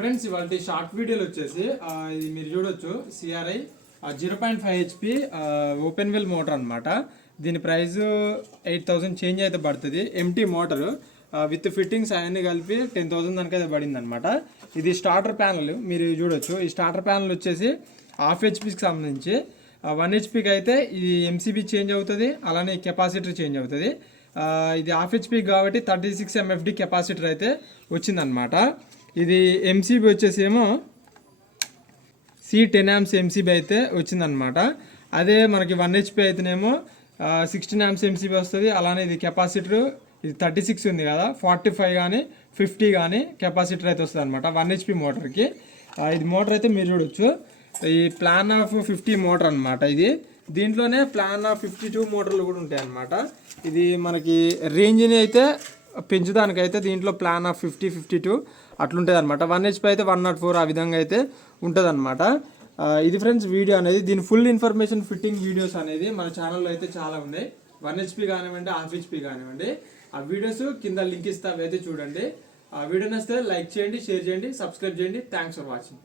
Friends ఇవాళ short వీడియోలు వచ్చేసి ఇది మీరు చూడొచ్చు CRI 0.5 HP open well motor అనమాట. దీని ప్రైస్ 8,000 చేంజ్ అయితే పడుతుంది. ఎంటీ మోటారు విత్ ఫిట్టింగ్స్ అవన్నీ కలిపి 10,000 దానికి అయితే పడింది అనమాట. ఇది స్టార్టర్ ప్యానల్ మీరు చూడొచ్చు. ఈ స్టార్టర్ ప్యానల్ వచ్చేసి 1/2 HPకి సంబంధించి 1 HPకి అయితే ఇది ఎంసీబీ చేంజ్ అవుతుంది, అలానే కెపాసిటర్ చేంజ్ అవుతుంది. ఇది 1/2 HP కాబట్టి 36 MFD కెపాసిటర్ అయితే వచ్చిందనమాట. ఇది ఎంసీబీ వచ్చేసి ఏమో C10 amps ఎంసీబీ అయితే వచ్చిందనమాట. అదే మనకి 1 HP అయితేనేమో 16 amps ఎంసీబీ వస్తుంది. అలానే ఇది కెపాసిటర్ ఇది 36 ఉంది కదా, 45 కానీ 50 కానీ కెపాసిటర్ అయితే వస్తుంది అనమాట 1 HP మోటార్కి. ఇది మోటార్ అయితే మీరు చూడొచ్చు. ఈ ప్లాన్ ఆఫ్ 50 మోటార్ అనమాట. ఇది దీంట్లోనే ప్లాన్ ఆఫ్ 52 మోటార్లు కూడా ఉంటాయి అన్నమాట. ఇది మనకి రేంజ్ని అయితే పెంచుదానికైతే దీంట్లో ప్లాన్ ఆఫ్ 50, 52 అట్లుంటుంది అనమాట. 1 HP అయితే 104 ఆ విధంగా అయితే ఉంటుంది అనమాట. ఇది ఫ్రెండ్స్ వీడియో అనేది. దీని ఫుల్ ఇన్ఫర్మేషన్ ఫిట్టింగ్ వీడియోస్ అనేది మన ఛానల్లో అయితే చాలా ఉన్నాయి. 1 HP కానివ్వండి, 1/2 HP కానివ్వండి, ఆ వీడియోస్ కింద లింక్ ఇస్తా, అయితే చూడండి. ఆ వీడియో నచ్చితే లైక్ చేయండి, షేర్ చేయండి, సబ్స్క్రైబ్ చేయండి. Thanks for watching.